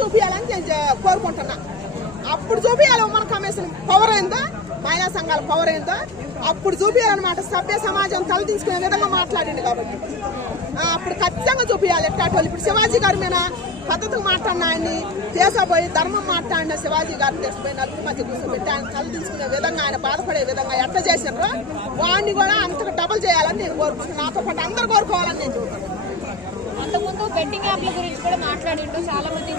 చూపించాలని నేను కోరుకుంటున్నా. అప్పుడు చూపించాలి ఉమ్మడి కమిషన్ పవర్ ఏందో, మహిళా సంఘాల పవర్ ఏందో అప్పుడు చూపించాలన్నమాట. సభ్య సమాజం తలదించుకునే విధంగా మాట్లాడింది కాబట్టి అప్పుడు ఖచ్చితంగా చూపించాలి. ఎట్టాటోళ్ళు ఇప్పుడు శివాజీ గారి మీద పద్ధతిగా మాట్లాడిన ఆయన్ని దేశపోయి ధర్మం మాట్లాడిన శివాజీ గారిని దేశపోయి నలుగురు మధ్య కూర్చోబెట్టి ఆయన తలదించుకునే విధంగా, ఆయన బాధపడే విధంగా ఎట్లా చేశారో వాడిని కూడా అంతగా డబుల్ చేయాలని నేను కోరుకుంటున్నాను. నాతో పాటు అందరూ కోరుకోవాలని నేను చూస్తున్నాను. అంతకుముందు బెట్టింగ్ యాప్ల గురించి కూడా మాట్లాడిండు, చాలా మంది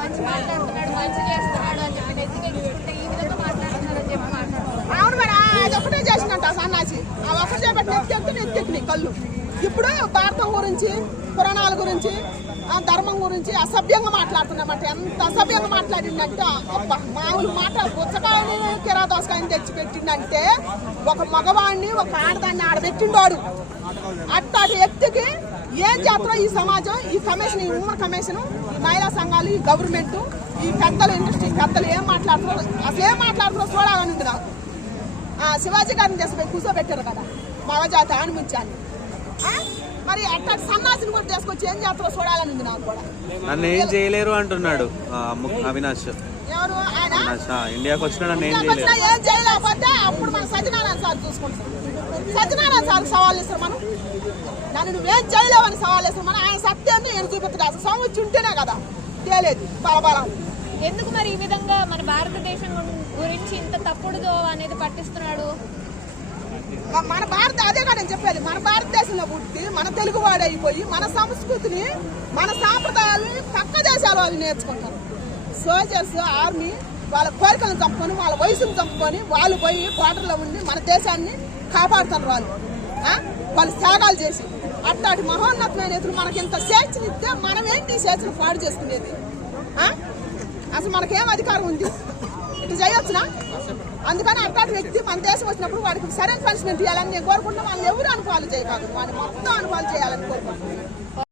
మంచి మాట్లాడుతున్నాడు, మంచి చేస్తున్నాడు అని చెప్పి ఈ విధంగా మాట్లాడుతున్నారు అని చెప్పి మాట్లాడుతున్నారు. అవును మేడం, అది ఒకటే చేసినట్టు ఆ సన్నాసి ఆ ఒకటి చేపట్టి నెత్తి కళ్ళు. ఇప్పుడు భారతం గురించి, పురాణాల గురించి, ధర్మం గురించి అసభ్యంగా మాట్లాడుతున్నమాట. ఎంత అసభ్యంగా మాట్లాడిందంటే అబ్బా మామూలు మాట పుచ్చకాయని కిరాదోసకాయని తెచ్చిపెట్టిందంటే ఒక మగవాడిని ఒక ఆడదాన్ని ఆడబెట్టిండోడు. అట్లాంటి వ్యక్తికి ఏం చేస్తారో ఈ సమాజం, ఈ కమిషన్, ఈ ఉమ్మడి కమిషన్, ఈ మహిళా సంఘాలు, ఈ గవర్నమెంట్, ఈ పెద్దలు, ఇండస్ట్రీ పెద్దలు ఏం మాట్లాడుతారో, అసలు ఏం మాట్లాడుతారో చూడాలని ఉంది నాకు. శివాజీ గారిని తీసుకుపోయి కూర్చోబెట్టారు కదా మగజాతి ఆనిమించాలి. మరి అట్లాంటి సన్నాసిని కూడా తీసుకొచ్చి ఏం చేస్తారో చూడాలని ఉంది నాకు కూడా. నన్ను ఏం చేయలేరు అంటున్నాడు అవినాష్. ఎవరు ఆయన? ఇండియాకి వచ్చినా నన్ను ఏం చేయలేకపోతే అప్పుడు మన సత్యనారాయణ సార్ చూసుకుంటాం. సత్యనారాయణ సార్ సవాల్ ఇస్తారు. మనం నన్ను నువ్వేం చేయలేవని సవాల్ ఇస్తాం. మనం ఆయన సత్యాన్ని నేను చూపిస్తాడు. అసలు సమస్య ఉంటేనే కదా తేలేదు బలబలం. ఎందుకు మరి ఈ విధంగా మన భారతదేశం గురించి ఇంత తప్పుడుదో అనేది పట్టిస్తున్నాడు? మన అదే కదా నేను చెప్పేది, మన భారతదేశంలో పుట్టి మన తెలుగు వాడైపోయి మన సంస్కృతిని, మన సాంప్రదాయాలని పక్క దేశాల వాళ్ళు నేర్చుకుంటారు. సోల్జర్స్, ఆర్మీ వాళ్ళ కోరికలను చంపుకొని, వాళ్ళ వయసును చంపుకొని వాళ్ళు పోయి బార్డర్లో ఉండి మన దేశాన్ని కాపాడుతారు. వాళ్ళు త్యాగాలు చేసి అట్లాంటి మహోన్నతమైన ఎదురు మనకి ఇంత స్వేచ్ఛనిస్తే మనం ఏంటి ఈ స్వేచ్ఛను పాడు చేసుకునేది? అసలు మనకేం అధికారం ఉంది? ఇట్లా చేయొచ్చునా? అందుకని అట్లాంటి వ్యక్తి మన దేశం వచ్చినప్పుడు వాడికి సరైన పనిష్మెంట్ ఇవ్వాలని నేను కోరుకుంటున్నాను. వాళ్ళు ఎవరు అనుభవాలు చేయకాదు, వాళ్ళు మొత్తం అనుభవాలు చేయాలని కోరుకుంటున్నాను.